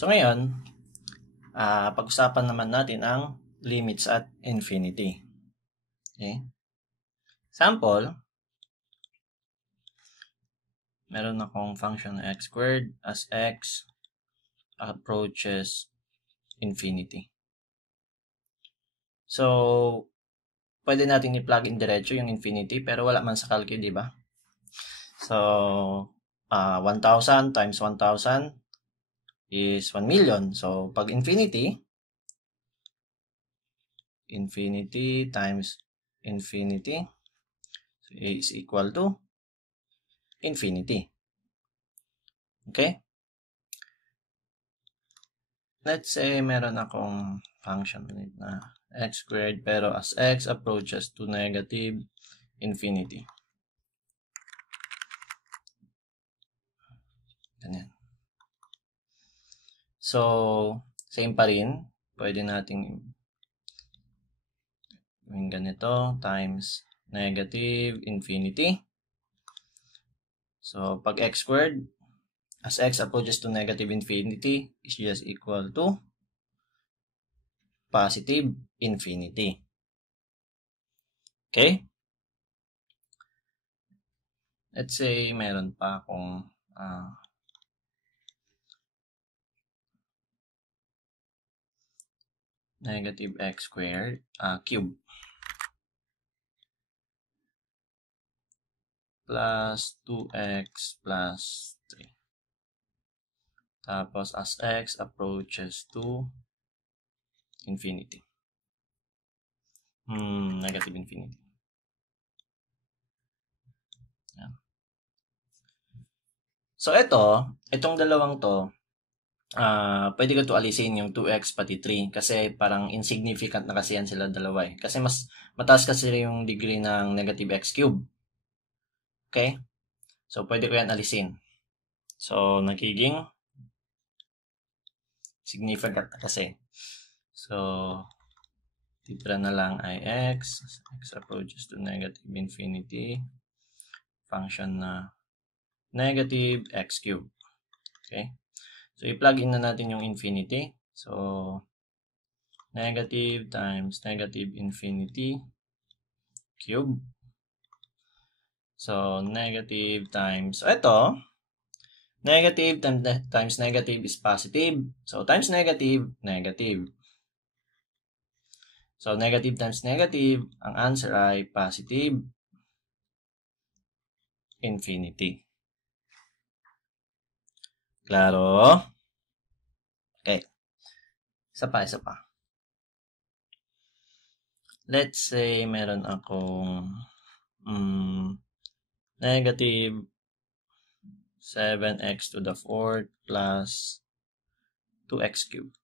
So ngayon, pag-usapan naman natin ang limits at infinity. Okay? Sample, meron akong function na x squared as x approaches infinity. So, pwede natin i-plug in diretso yung infinity pero wala man sa calculus, di ba? So, 1,000 times 1,000 is 1 million. So, pag infinity times infinity is equal to infinity. Okay? Let's say meron akong function na x squared pero as x approaches to negative infinity. Ganyan. So, same pa rin. Pwede nating gawin ganito times negative infinity. So, pag x squared as x approaches to negative infinity is just equal to positive infinity. Okay? Let's say meron pa akong negative x squared cube plus 2x plus 3. Tapos as x approaches to infinity. Negative infinity. Yan. So itong dalawang to, pwede ko to alisin yung 2x pati 3 kasi parang insignificant na kasi yan sila dalawa eh. Kasi mas mataas kasi yung degree ng negative x cube. Okay? So pwede ko yan alisin. So nagiging significant na kasi. So titira na lang ay x approaches to negative infinity, function na negative x cube. Okay? So, i-plug in na natin yung infinity. So, negative times negative infinity cube. So, negative times, negative times negative is positive. So, times negative, negative. So, negative times negative, ang answer ay positive infinity. Klaro? Okay. Isa pa. Let's say, meron akong negative 7x to the 4th plus 2x cubed.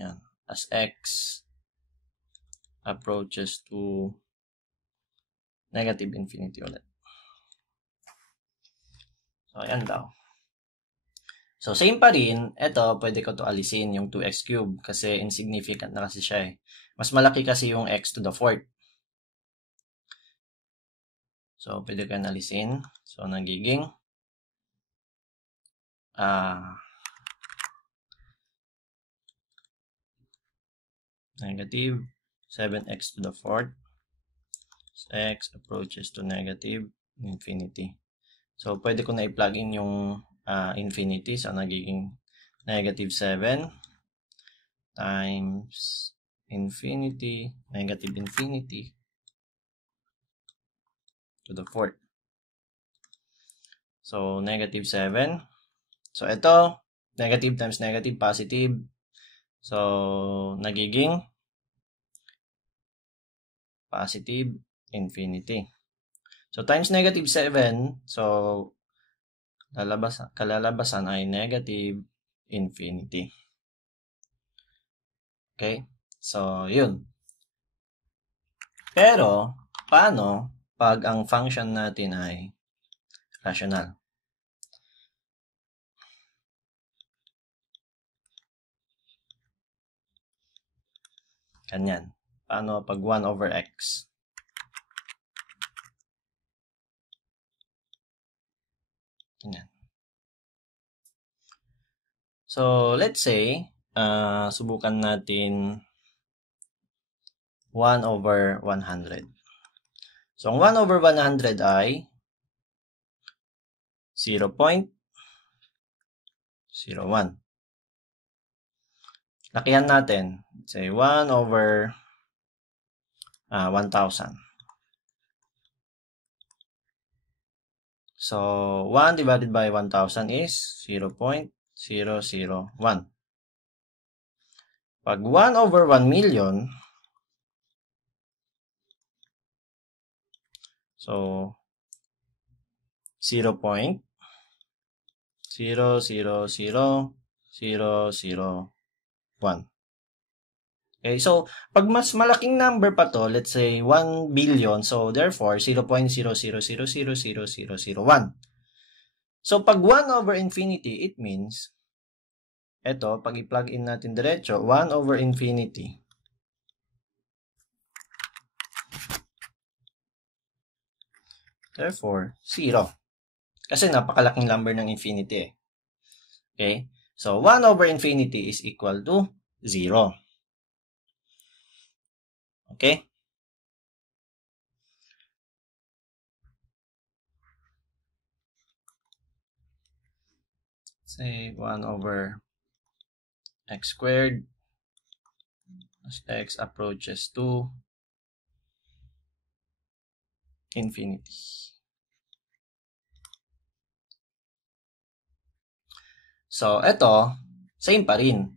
Yan. As x approaches to negative infinity ulit. So, ayan daw. So, same pa rin. Ito, pwede ko to alisin yung 2x cubed kasi insignificant na kasi siya eh. Mas malaki kasi yung x to the 4th. So, pwede ko yan alisin. So, nagiging negative 7x to the 4th as x approaches to negative infinity. So, pwede ko na i-plug in yung infinity. So, nagiging negative 7 times infinity, negative infinity to the 4th. So, negative 7. So, ito, negative times negative, positive. So, nagiging positive infinity. So, times negative 7. So, kalalabasan ay negative infinity. Okay? So, yun. Pero, paano pag ang function natin ay rational? Ganyan. Paano pag 1 over x? Ganyan. So, let's say, subukan natin 1 over 100. So, ang 1 over 100 ay 0.01. Lakihan natin. Say 1 over 1,000. So, 1 divided by 1,000 is 0.001. Pag 1 over 1 million, so 0.0000001. Okay, so pag mas malaking number pa to, let's say 1 billion, so therefore 0.000000001. So pag 1 over infinity, it means, eto, pag i-plug in natin diretso, 1 over infinity. Therefore, 0. Kasi napakalaking number ng infinity eh. Okay? So, 1 over infinity is equal to 0. Okay? Say 1 over x squared as x approaches to infinity. So, ito, same pa rin.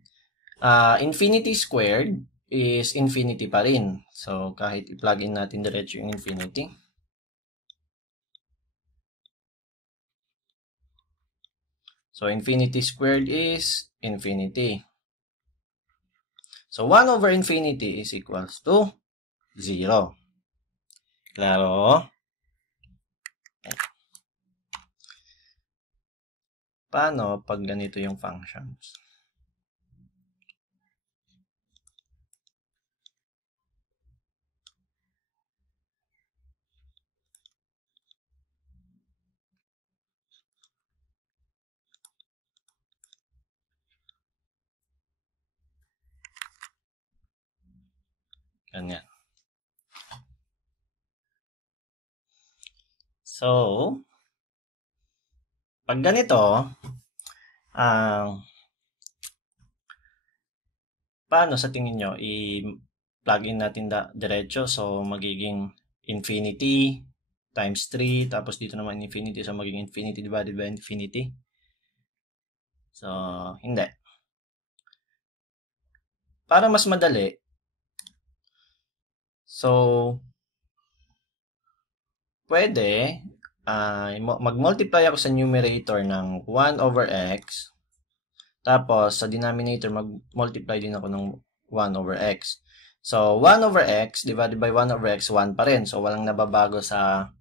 Infinity squared is infinity pa rin. So, kahit i-plug in natin diretso yung infinity. So, infinity squared is infinity. So, 1 over infinity is equals to 0. Klaro? Paano pag ganito yung functions? Ganyan. So, pag ganito, paano sa tingin nyo i-plug in natin diretso? So, magiging infinity times 3, tapos dito naman infinity, so magiging infinity divided by infinity. So, hindi. Para mas madali, so, pwede, mag-multiply ako sa numerator ng 1 over x, tapos sa denominator, mag-multiply din ako ng 1 over x. So, 1 over x divided by 1 over x, 1 pa rin. So, walang nababago sa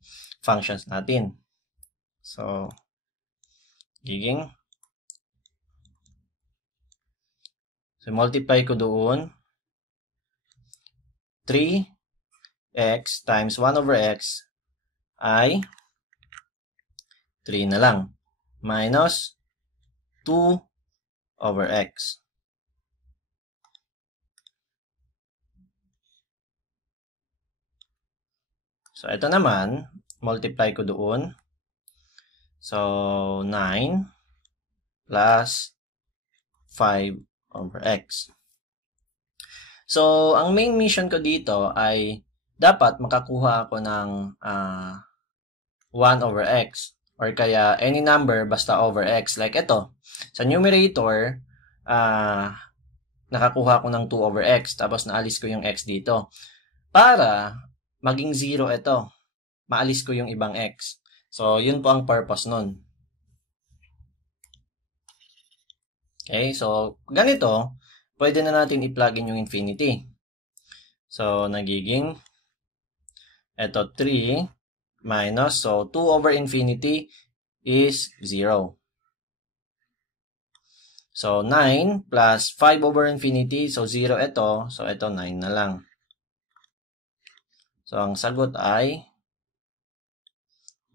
functions natin. So, giging. So, multiply ko doon. 3x times 1 over x ay 3 na lang. Minus 2 over x. So, ito naman, multiply ko doon. So, 9 plus 5 over x. So, ang main mission ko dito ay dapat makakuha ako ng 1 over x. Or kaya any number basta over x. Like ito, sa numerator, nakakuha ko ng 2 over x. Tapos naalis ko yung x dito. Para maging 0 ito. Maalis ko yung ibang x. So, yun po ang purpose nun. Okay, so ganito, pwede na natin i-plug in yung infinity. So, nagiging ito 3 minus, so 2 over infinity is 0. So, 9 plus 5 over infinity, so 0 ito, so ito 9 na lang. So, ang sagot ay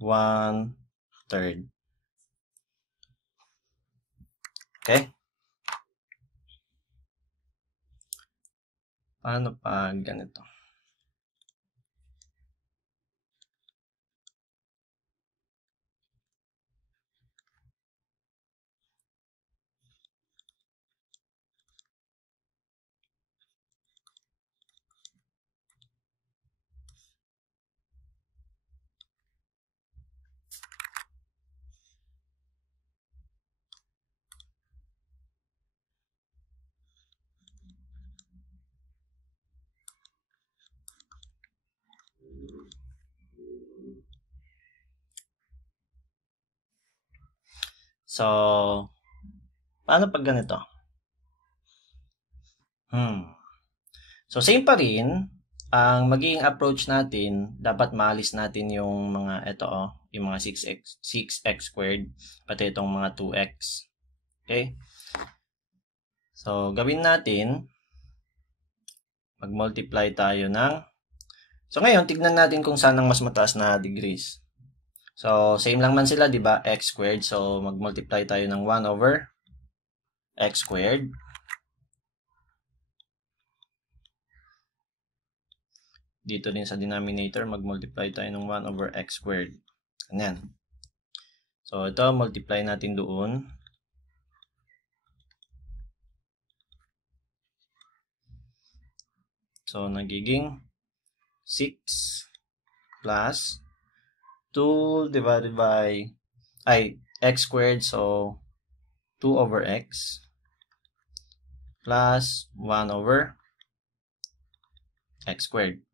1/3. Okay? Paano pag ganito? So, paano pag ganito? So, same pa rin. Ang magiging approach natin, dapat maalis natin yung mga, yung mga 6x squared, pati itong mga 2x. Okay? So, gawin natin, mag-multiply tayo ng, so ngayon, tignan natin kung saan ang mas mataas na degrees. So, same lang man sila, di ba? X squared. So, mag-multiply tayo ng 1 over x squared. Dito din sa denominator, mag-multiply tayo ng 1 over x squared. Ganyan. So, ito, multiply natin doon. So, nagiging 6 plus 2 divided by, x squared. So, 2 over x plus 1 over x squared.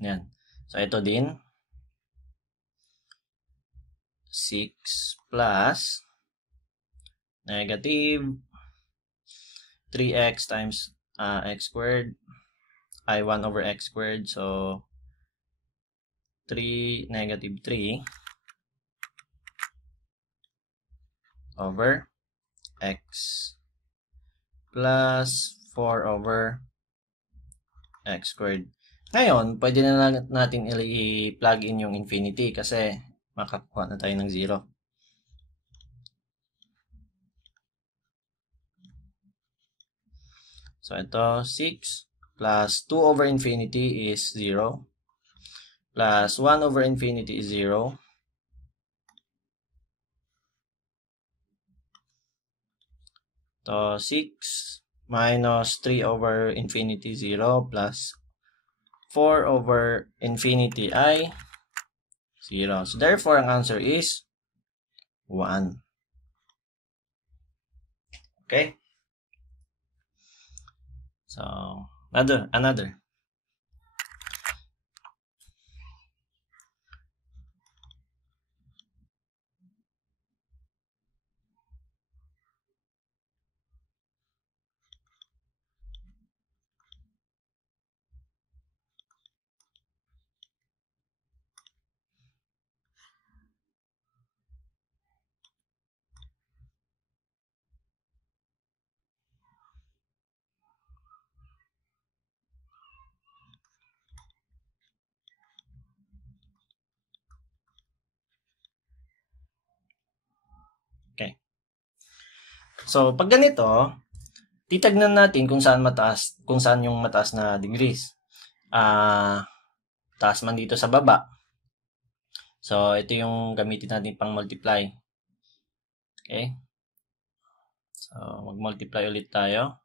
Yan. So, ito din. 6 plus negative 3x times x squared. 1 over x squared. So, negative 3 over x plus 4 over x squared. Ngayon, pwede na natin i-plug in yung infinity kasi makakuha na tayo ng 0. So, ito, 6 plus 2 over infinity is 0. Plus 1 over infinity is 0. So, 6 minus 3 over infinity 0 plus 4 over infinity ay 0. So, therefore, ang answer is 1. Okay? So, another. Okay. So, pag ganito, titignan natin kung saan yung mataas na degrees. Taas man dito sa baba. So, ito yung gamitin natin pang multiply. Okay? So, mag-multiply ulit tayo.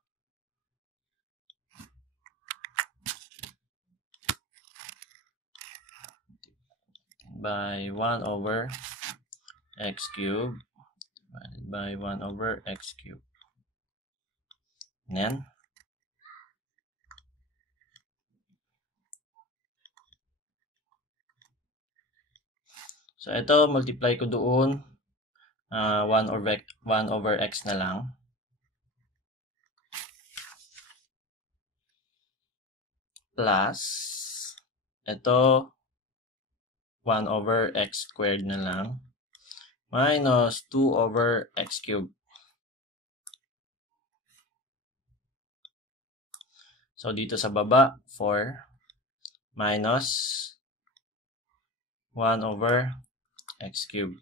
By 1 over x cubed divided by 1 over x cubed. Yan. So, ito, multiply ko doon. 1 over x na lang. Plus, ito, 1 over x squared na lang. Minus 2 over x cubed. So, dito sa baba, 4 minus 1 over x cubed.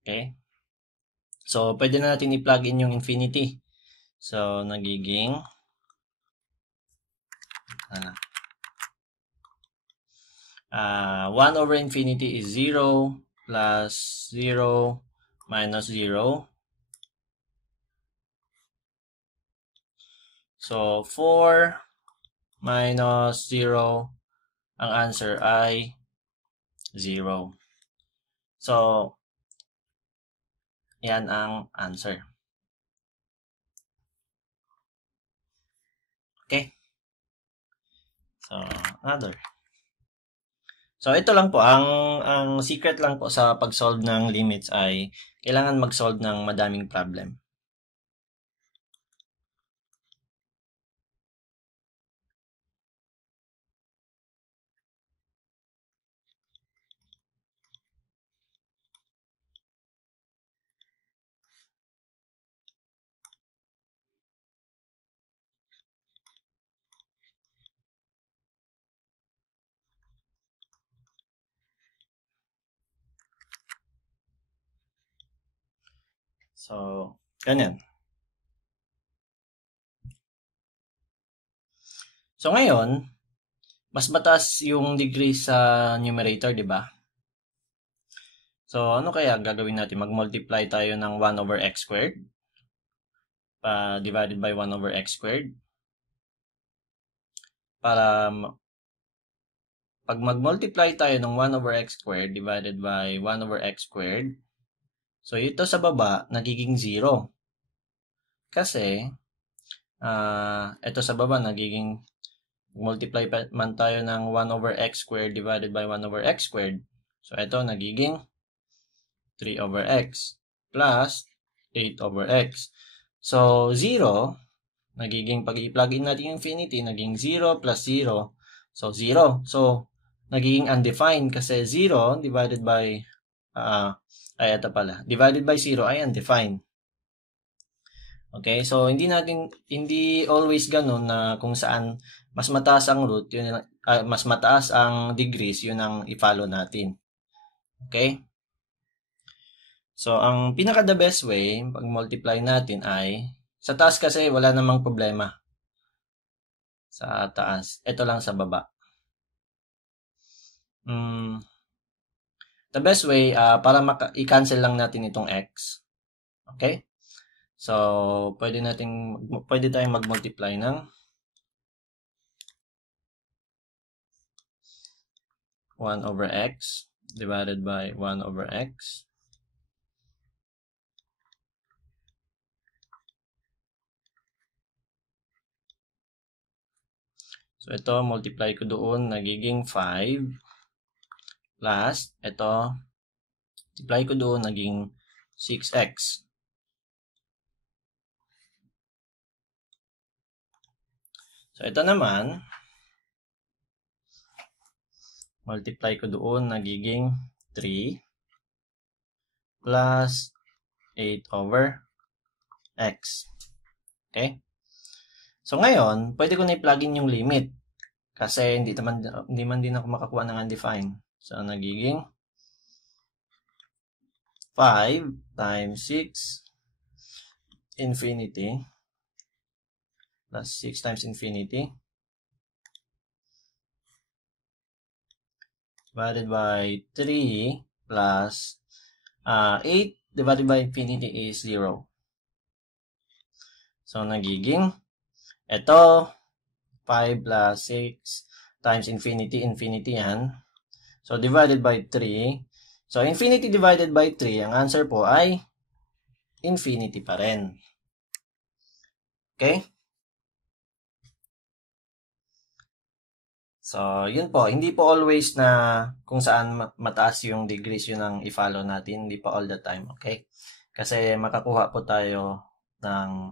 Okay? So, pwede na natin i-plug in yung infinity. So, nagiging 1 over infinity is 0 plus 0 minus 0. So, 4 minus 0, ang answer ay 0. So, yan ang answer. Okay? So, another. So, ito lang po, ang secret lang po sa pag-solve ng limits ay kailangan mag-solve ng madaming problem. So, ganyan. So, ngayon, mas mataas yung degree sa numerator, di ba? So, ano kaya gagawin natin? Mag-multiply tayo ng 1 over x squared divided by 1 over x squared. Para pag mag-multiply tayo ng 1 over x squared divided by 1 over x squared, so ito sa baba, nagiging 0. Kasi, ito sa baba, nagiging multiply man tayo ng 1 over x squared divided by 1 over x squared. So, ito nagiging 3 over x plus 8 over x. So, 0, nagiging pag i-plug in natin yung infinity, naging 0 plus 0. So, 0. So, nagiging undefined kasi 0 divided by, ito pala, divided by 0 ay undefined. Okay, so hindi always ganun na kung saan mas mataas ang root, yun, mas mataas ang degrees, yun ang i-follow natin. Okay? So, ang pinaka-the best way, pag multiply natin ay, sa taas kasi wala namang problema. Sa taas. Ito lang sa baba. The best way, para i-cancel lang natin itong x. Okay? So, pwede tayong mag-multiply ng 1 over x divided by 1 over x. So, ito, multiply ko doon, nagiging 5 plus, ito, multiply ko doon, naging 6x. So, ito naman, multiply ko doon, nagiging 3 plus 8 over x. Okay? So, ngayon, pwede ko na i-plug in yung limit. Kasi hindi man din ako makakuha ng undefined. So, nagiging 5 times 6 infinity plus 6 times infinity divided by 3 plus 8 divided by infinity is 0. So, nagiging ito 5 plus 6 times infinity yan. So, divided by 3. So, infinity divided by 3, ang answer po ay infinity pa rin. Okay? So, yun po. Hindi po always na kung saan mataas yung degrees yun ang i-follow natin. Hindi pa all the time. Okay? Kasi makakuha po tayo ng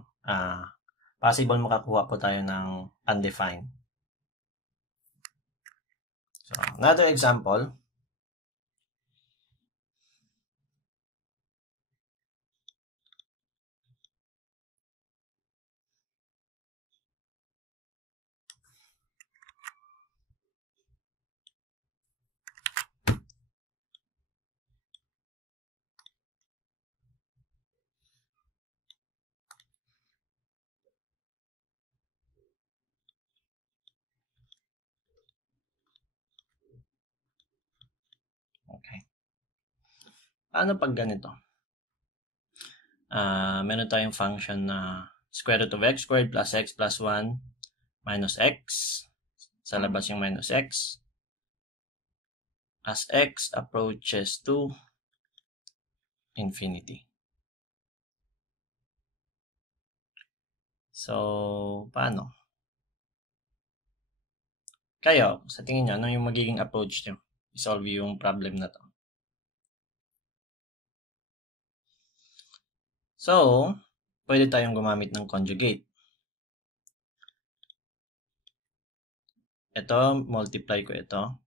possible makakuha po tayo ng undefined. So, another example. Okay. Paano pag ganito? Meron tayong function na square root of x squared plus x plus 1 minus x. Sa labas yung minus x. As x approaches to infinity. So, paano? Kayo, sa tingin nyo, ano yung magiging approach nyo? I-solve yung problem na to. So, pwede tayong gumamit ng conjugate. Ito, multiply ko ito.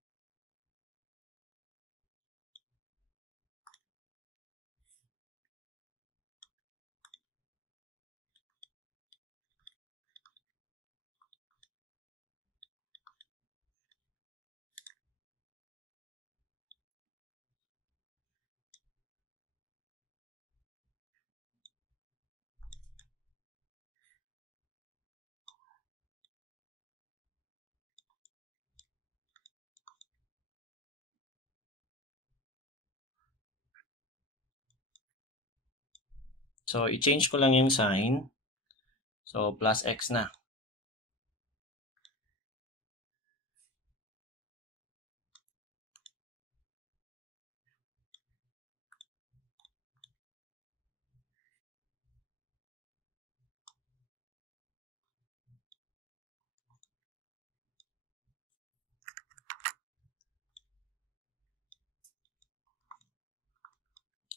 So, i-change ko lang yung sign. So, plus x na.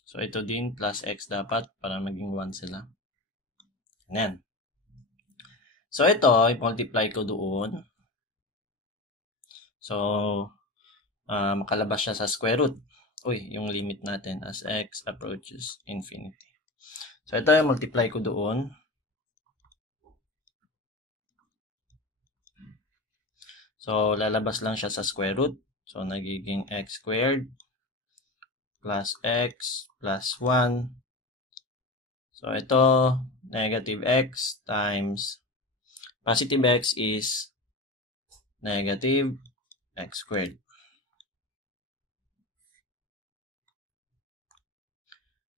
So, ito din, plus x dapat para maging 1 sila. Ayan. So, ito, i-multiply ko doon. So, makalabas siya sa square root. Uy, yung limit natin as x approaches infinity. So, ito yung multiply ko doon. So, lalabas lang siya sa square root. So, nagiging x squared plus x plus 1. So, ito, negative x times positive x is negative x squared.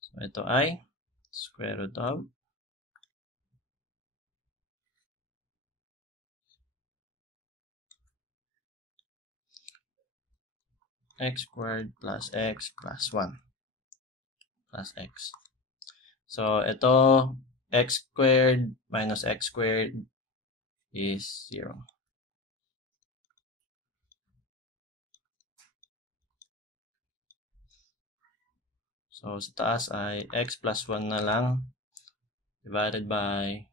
So, ito ay square root of x squared plus x plus 1 plus x. So, ito, x squared minus x squared is 0. So, sa taas ay x plus 1 na lang divided by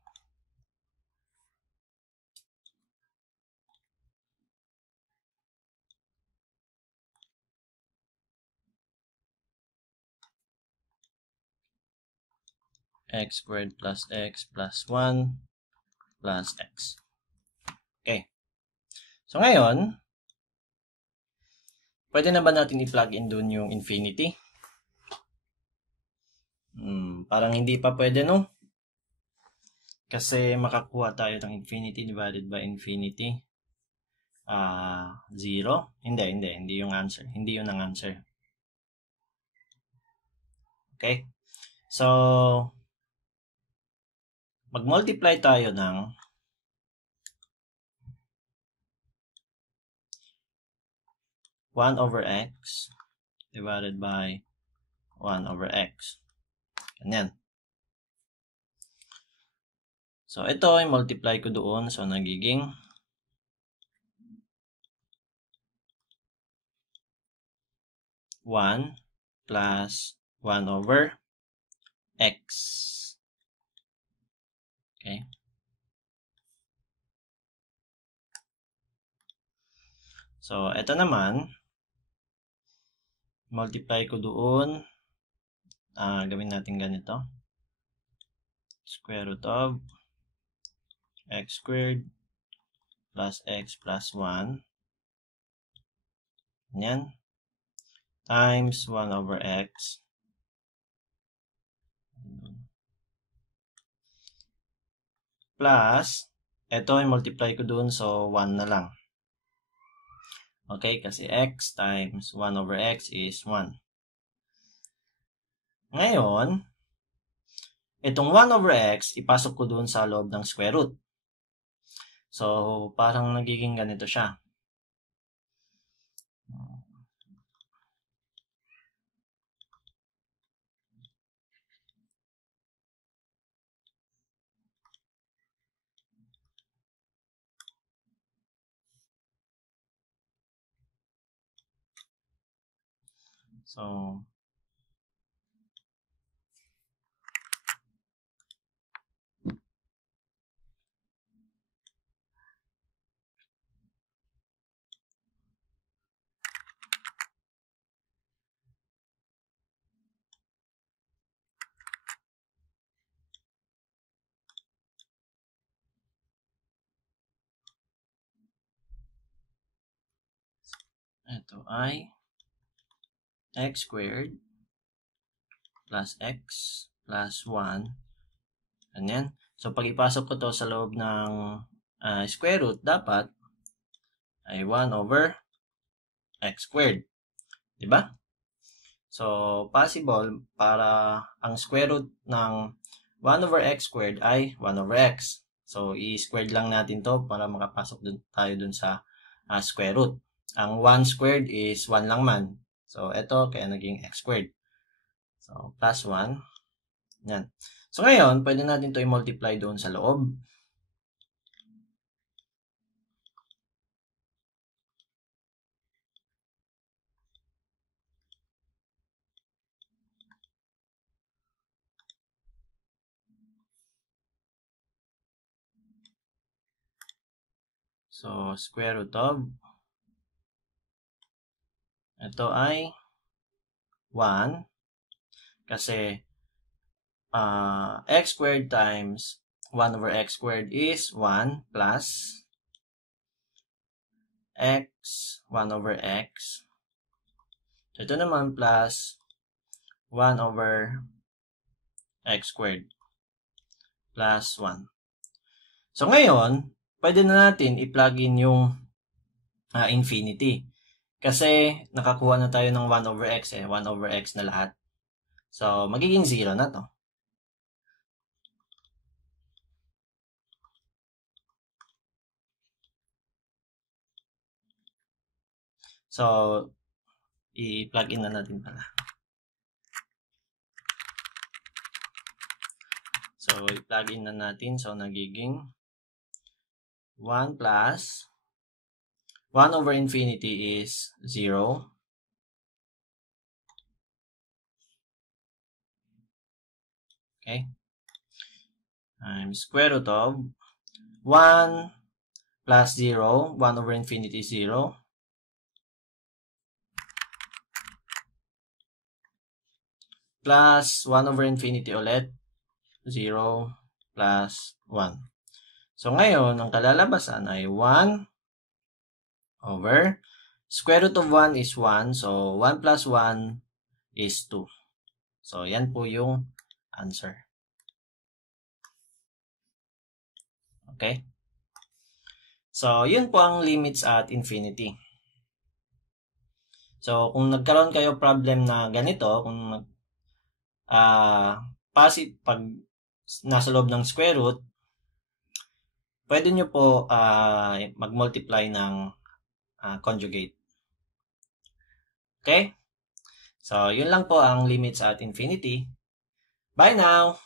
x squared plus x plus 1 plus x. Okay. So, ngayon, pwede na ba natin i-plug in dun yung infinity? Parang hindi pa pwede, no? Kasi makakuha tayo ng infinity divided by infinity. 0? Hindi yung answer. Hindi yun ang answer. Okay? So, mag-multiply tayo ng 1 over x divided by 1 over x. Ganyan. So, ito ay multiply ko doon. So, nagiging 1 plus 1 over x. Okay? So, ito naman, multiply ko doon. Gawin natin ganito. Square root of x squared plus x plus 1. Yan. Times 1 over x. Plus, ito ay multiply ko doon. So, 1 na lang. Okay, kasi x times 1 over x is 1. Ngayon, itong 1 over x, ipasok ko doon sa loob ng square root. So, parang nagiging ganito siya. So, ito ay x squared plus x plus 1. Ganyan. So, pag ipasok ko to sa loob ng square root, dapat ay 1 over x squared. Diba? So, possible para ang square root ng 1 over x squared ay 1 over x. So, i-squared lang natin to para makapasok tayo dun sa square root. Ang 1 squared is 1 lang man. So, ito kaya naging x squared. So, plus 1. Yan. So, ngayon, pwede natin to i-multiply doon sa loob. So, square root of ito ay 1 kasi x squared times 1 over x squared is 1 plus x 1 over x. So, ito naman plus 1 over x squared plus 1. So, ngayon, pwede na natin i-plug in yung infinity. Kasi nakakuha na tayo ng 1 over x 1 over x na lahat. So, magiging 0 na to. So, i-plug in na natin pala. So, i-plug in na natin. So, nagiging 1 plus 1 over infinity is 0. Okay. Times square root of 1 plus 0. 1 over infinity is 0. Plus 1 over infinity ulit. 0 plus 1. So, ngayon, ang kalalabasan ay 1 over square root of 1 is 1. So, 1 plus 1 is 2. So, yan po yung answer. Okay? So, yun po ang limits at infinity. So, kung nagkaroon kayo problem na ganito, kung pag nasa loob ng square root, pwede nyo po mag-multiply ng conjugate. Okay? So, yun lang po ang limits at infinity. Bye now!